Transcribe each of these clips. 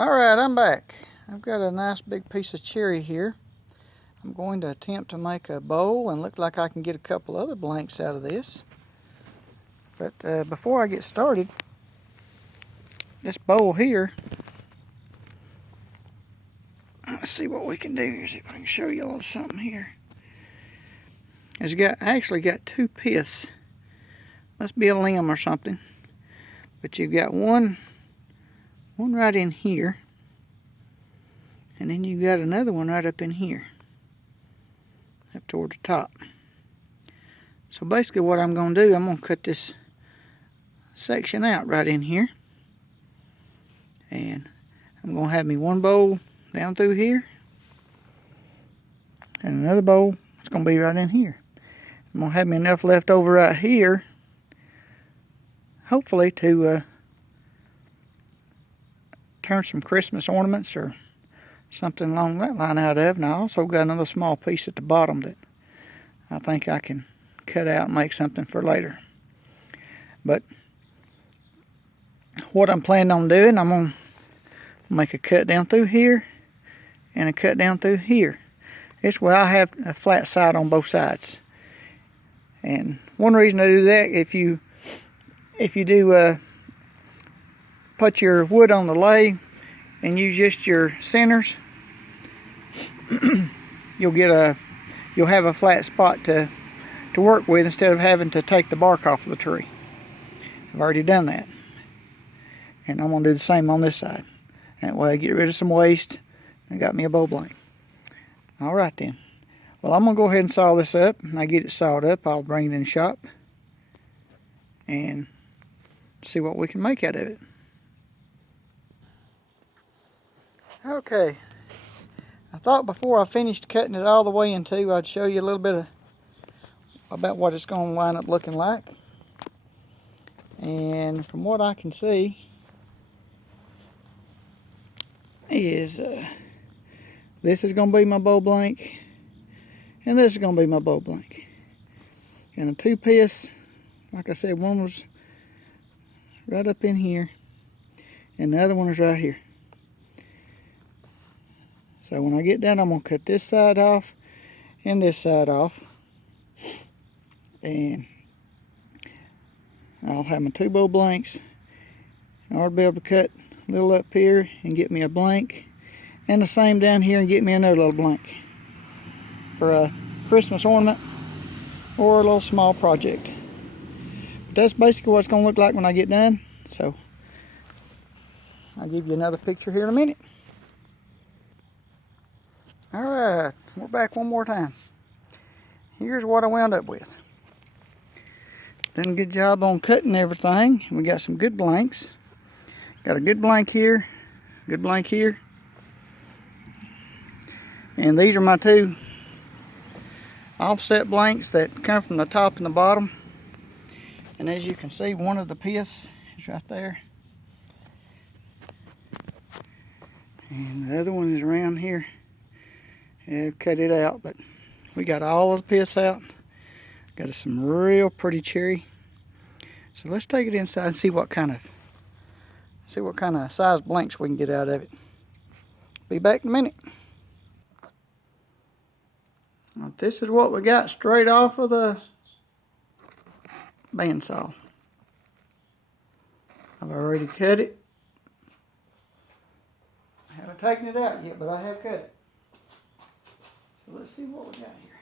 Alright, I'm back. I've got a nice big piece of cherry here. I'm going to attempt to make a bowl and look like I can get a couple other blanks out of this. But before I get started, this bowl here, let's see what we can do here. See if I can show you a little something here. It's actually got two piths. Must be a limb or something. But you've got one right in here. And then you've got another one right up in here. Up toward the top. So basically what I'm going to do, I'm going to cut this section out right in here. And I'm going to have me one bowl down through here. And another bowl, it's going to be right in here. I'm going to have me enough left over right here, hopefully to turn some Christmas ornaments or something along that line out of. And I also got another small piece at the bottom that I think I can cut out and make something for later. But what I'm planning on doing, I'm going to make a cut down through here and a cut down through here. This way I have a flat side on both sides. And one reason to do that, if you do put your wood on the lathe and use just your centers, you'll have a flat spot to work with instead of having to take the bark off of the tree. I've already done that. And I'm going to do the same on this side. That way I get rid of some waste and got me a bow blank. Alright then. Well, I'm going to go ahead and saw this up. When I get it sawed up, I'll bring it in the shop and see what we can make out of it. Okay. I thought before I finished cutting it all the way in two, I'd show you a little bit about what it's going to wind up looking like. And from what I can see is this is going to be my bow blank, and this is going to be my bow blank. And the two piths, like I said, one was right up in here, and the other one is right here. So when I get done, I'm going to cut this side off and this side off, and I'll have my two bow blanks. I ought to be able to cut a little up here and get me a blank, and the same down here and get me another little blank for a Christmas ornament or a little small project. But that's basically what it's going to look like when I get done. So I'll give you another picture here in a minute. Alright, we're back one more time. Here's what I wound up with. Done a good job on cutting everything. We got some good blanks. Got a good blank here, good blank here. And these are my two offset blanks that come from the top and the bottom. And as you can see, one of the piths is right there. And the other one is around here. I've cut it out, but we got all of the piths out. Got some real pretty cherry. So let's take it inside and see what kind of size blanks we can get out of it. Be back in a minute. Well, this is what we got straight off of the bandsaw. I've already cut it. I haven't taken it out yet, but I have cut it. So let's see what we got here.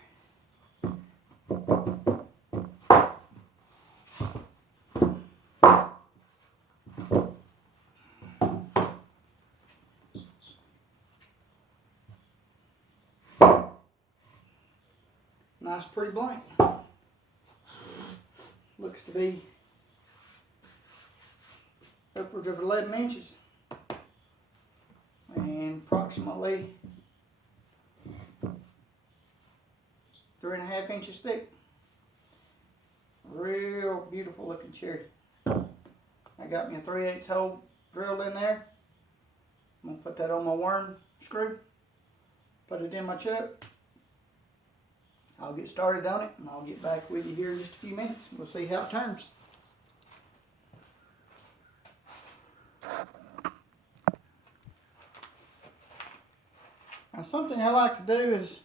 Nice pretty blank. Looks to be upwards of 11 inches and approximately 3.5 inches thick. Real beautiful looking cherry. I got me a 3/8 hole drilled in there. I'm going to put that on my worm screw, put it in my chuck. I'll get started on it and I'll get back with you here in just a few minutes. We'll see how it turns. Now something I like to do is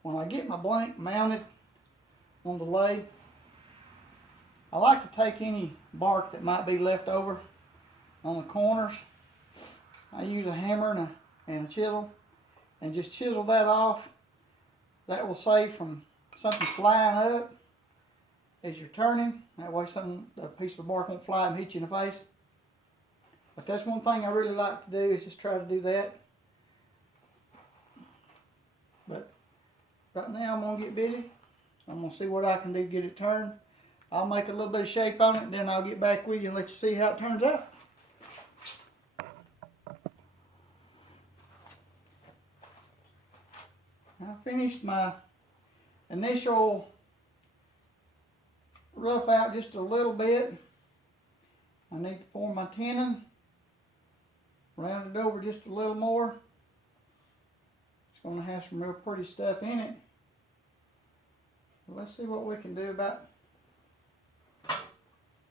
when I get my blank mounted on the lathe, I like to take any bark that might be left over on the corners. I use a hammer and a chisel and just chisel that off. That will save from something flying up as you're turning. That way a piece of bark won't fly and hit you in the face. But that's one thing I really like to do, is just try to do that. But right now I'm going to get busy. I'm going to see what I can do to get it turned. I'll make a little bit of shape on it, and then I'll get back with you and let you see how it turns out. I finished my initial rough out just a little bit. I need to form my tenon, round it over just a little more. It's going to have some real pretty stuff in it. But let's see what we can do about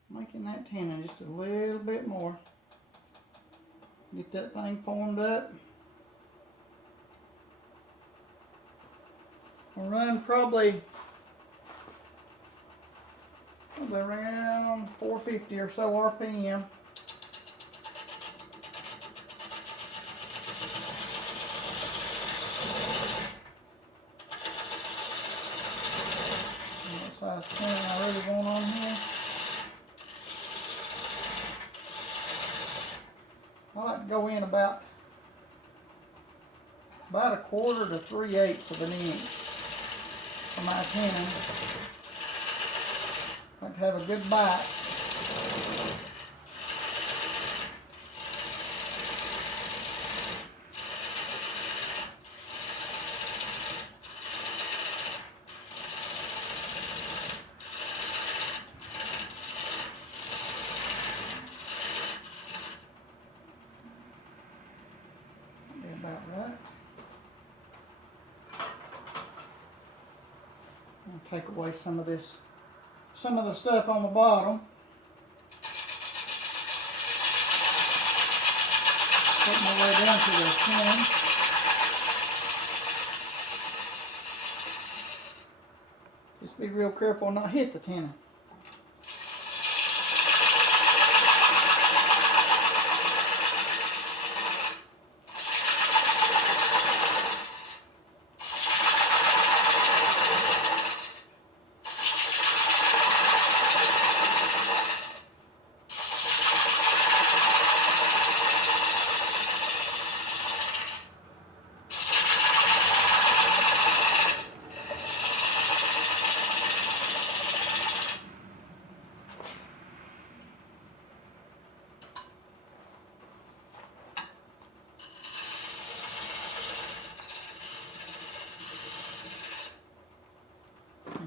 making that tenon just a little bit more. Get that thing formed up. I'll run probably around 450 or so RPM. What size tenon I really want on here? I like to go in about 1/4 to 3/8 of an inch for my tenon. I like to have a good bite. About right. I'll take away some of the stuff on the bottom. Take my way down to the tenon. Just be real careful and not hit the tenon.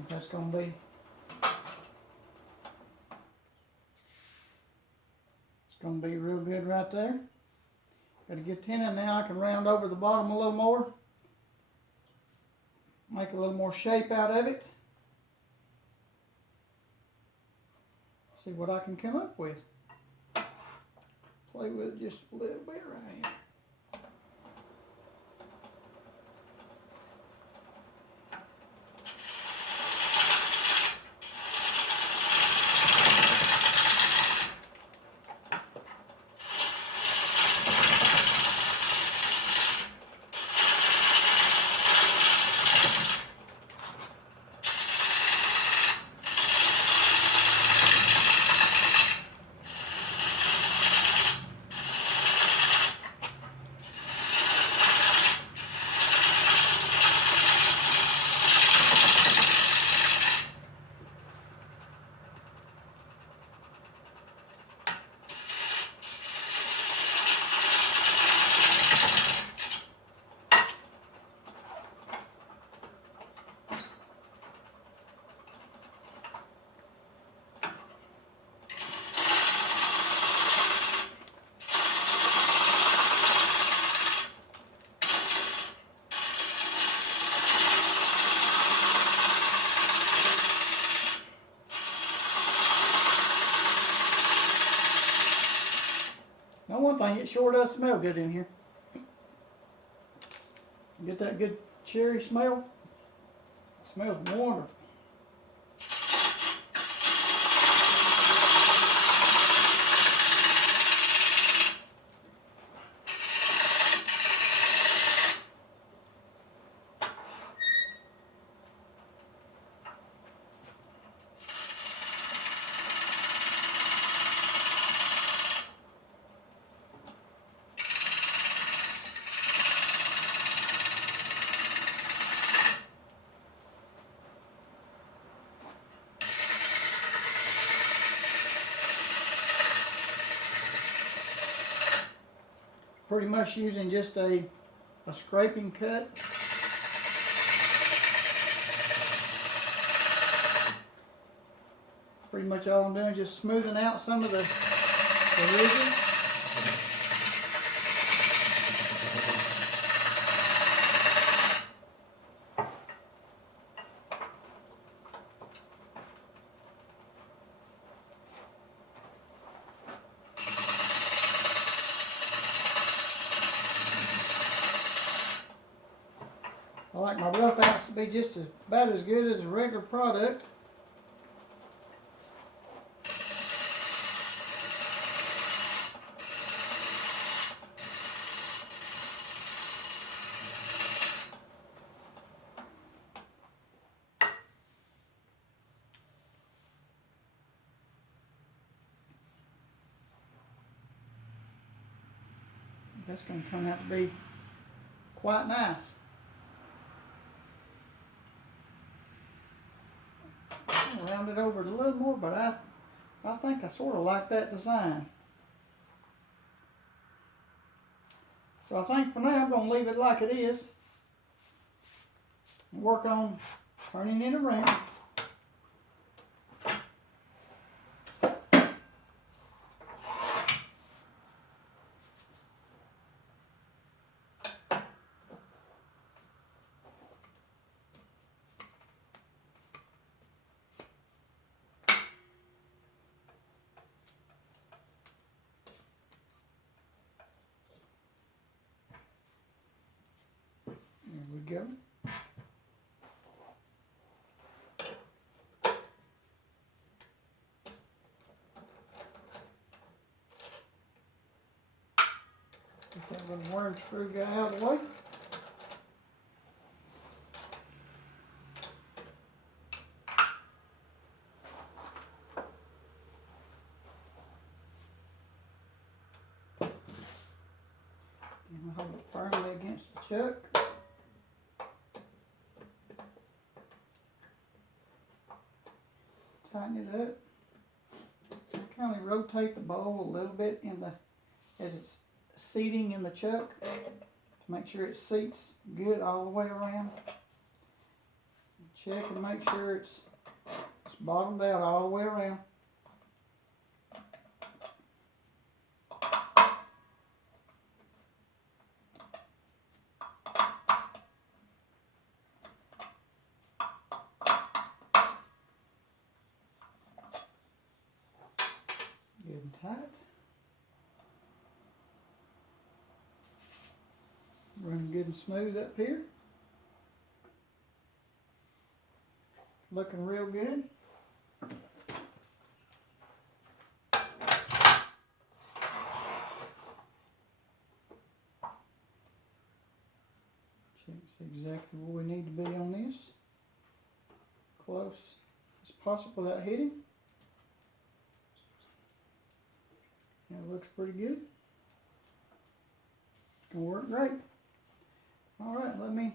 That's going to be, it's going to be real good right there. Got a good tenon now. I can round over the bottom a little more, make a little more shape out of it. See what I can come up with. Play with it just a little bit right here. Now one thing, it sure does smell good in here. Get that good cherry smell. It smells wonderful. Pretty much using just a scraping cut. Pretty much all I'm doing is just smoothing out some of the ridges. I like my rough-outs to be just about as good as a regular product. That's going to turn out to be quite nice. I'll round it over a little more, but I think I sort of like that design. So I think for now I'm going to leave it like it is and work on turning it around. There we go. Get that little worm screw guy out of the way. And we'll hold it firmly against the chuck. Tighten it up. Kind of rotate the bowl a little bit as it's seating in the chuck to make sure it seats good all the way around. Check and make sure it's bottomed out all the way around. Good and tight. Running good and smooth up here. Looking real good. Check exactly where we need to be on this. Close as possible without hitting. That looks pretty good. It's going to work great. Alright, let me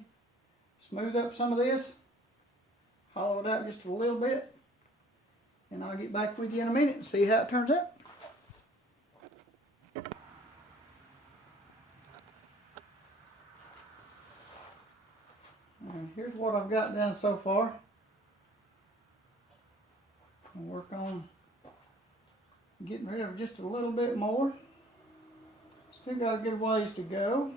smooth up some of this, hollow it out just a little bit, and I'll get back with you in a minute and see how it turns out. And here's what I've got done so far. I'll work on getting rid of just a little bit more. Still got a good ways to go.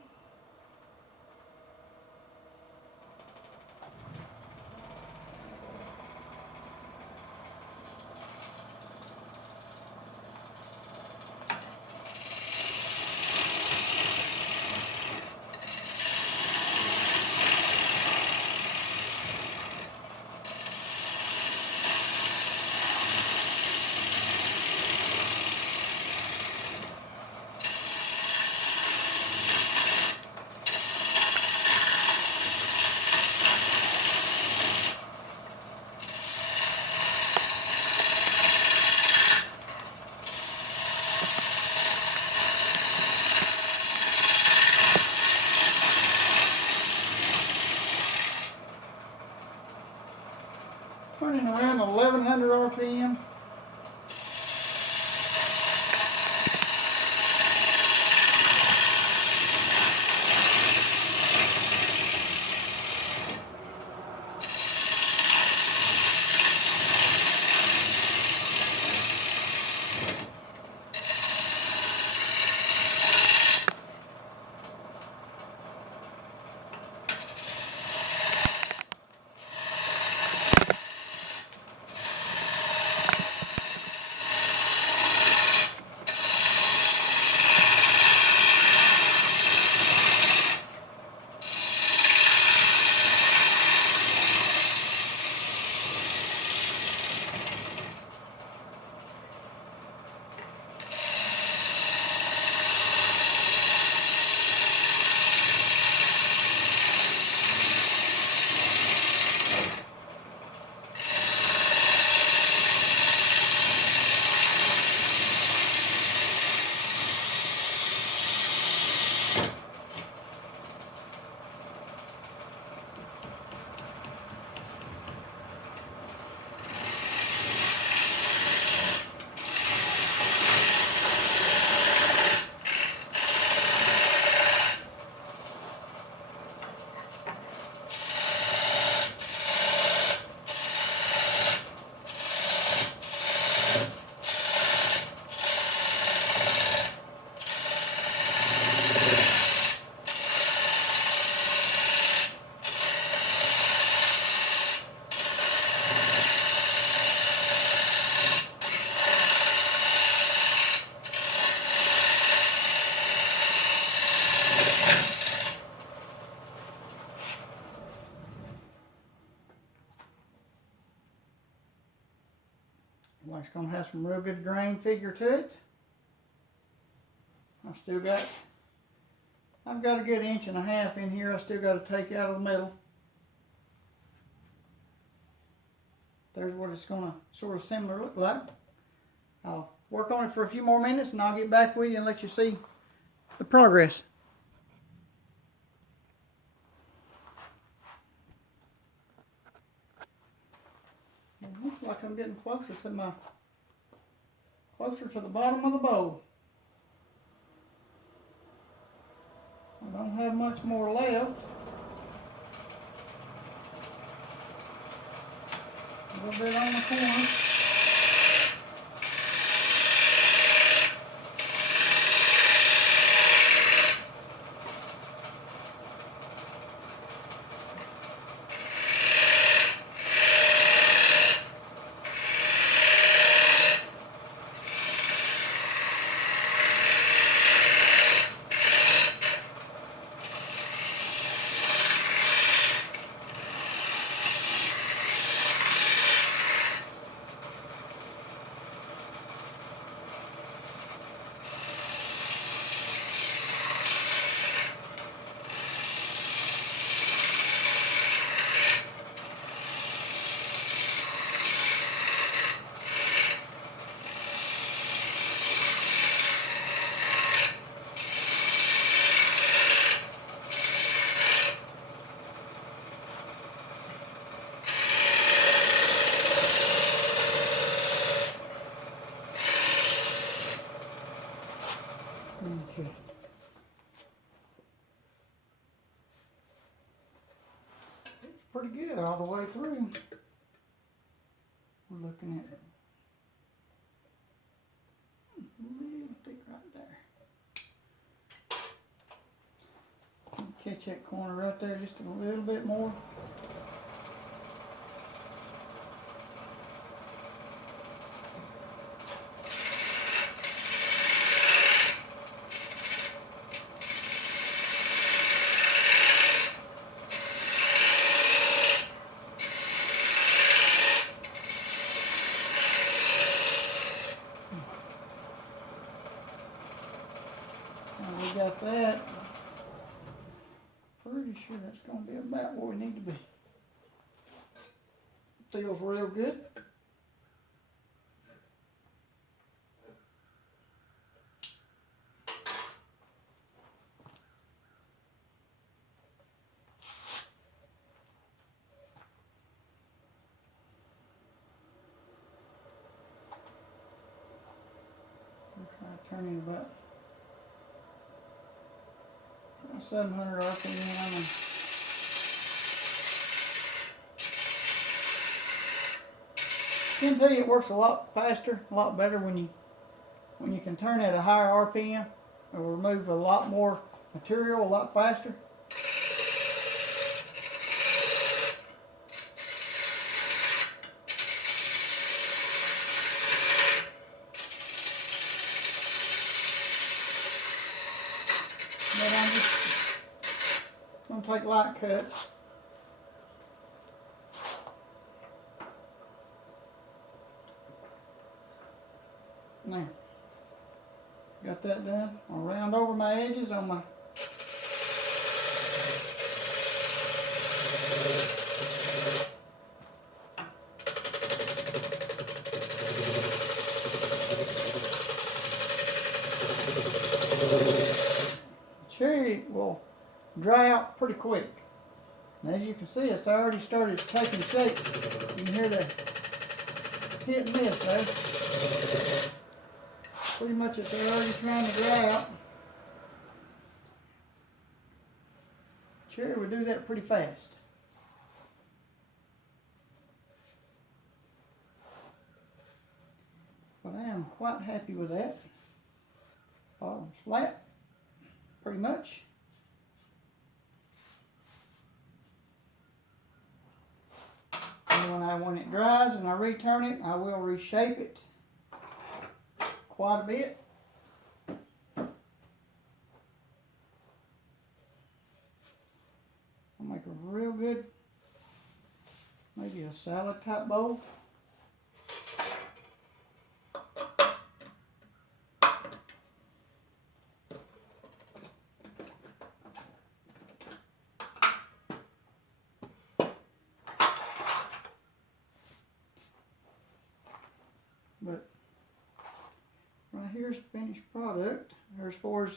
800 RPM. Like it's going to have some real good grain figure to it. I've got a good 1.5 inches in here. I still got to take out of the middle. There's what it's going to sort of similar look like. I'll work on it for a few more minutes and I'll get back with you and let you see the progress. It looks like I'm getting closer to the bottom of the bowl. I don't have much more left. A little bit on the corner. Okay. It's pretty good all the way through. We're looking at it. Really thick right there. Catch that corner right there just a little bit more. We got that. Pretty sure that's going to be about where we need to be. Feels real good. turning about 700 RPM. And I can tell you it works a lot faster, a lot better when you can turn at a higher RPM. It will remove a lot more material a lot faster. But I'm just going to take light cuts. Now, got that done. I'll round over my edges on my cherry will dry out pretty quick. And as you can see, it's already started taking shape. You can hear the hit and miss though. Pretty much it's already trying to dry out. Cherry will do that pretty fast. But I am quite happy with that. Bottom's flat, pretty much. And when it dries and I return it, I will reshape it quite a bit. I'll make a real good, maybe a salad type bowl. But right here's the finished product. As far as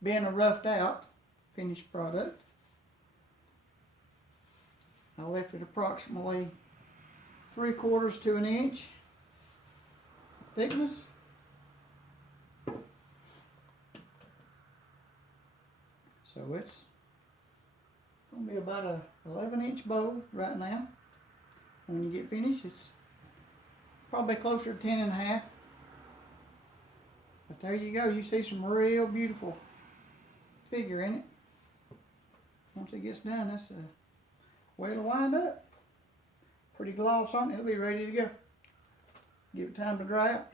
being a roughed out finished product. I left it approximately 3/4 to an inch thickness. So it's going to be about a 11-inch bowl right now. When you get finished, it's probably closer to 10.5. But there you go. You see some real beautiful figure in it. Once it gets done, that's the way it'll wind up. Pretty gloss on it. It'll be ready to go. Give it time to dry out.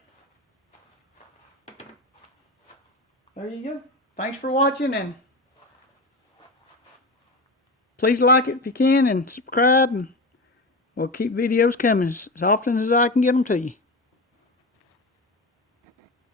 There you go. Thanks for watching, and please like it if you can, and subscribe, and we'll keep videos coming as often as I can get them to you.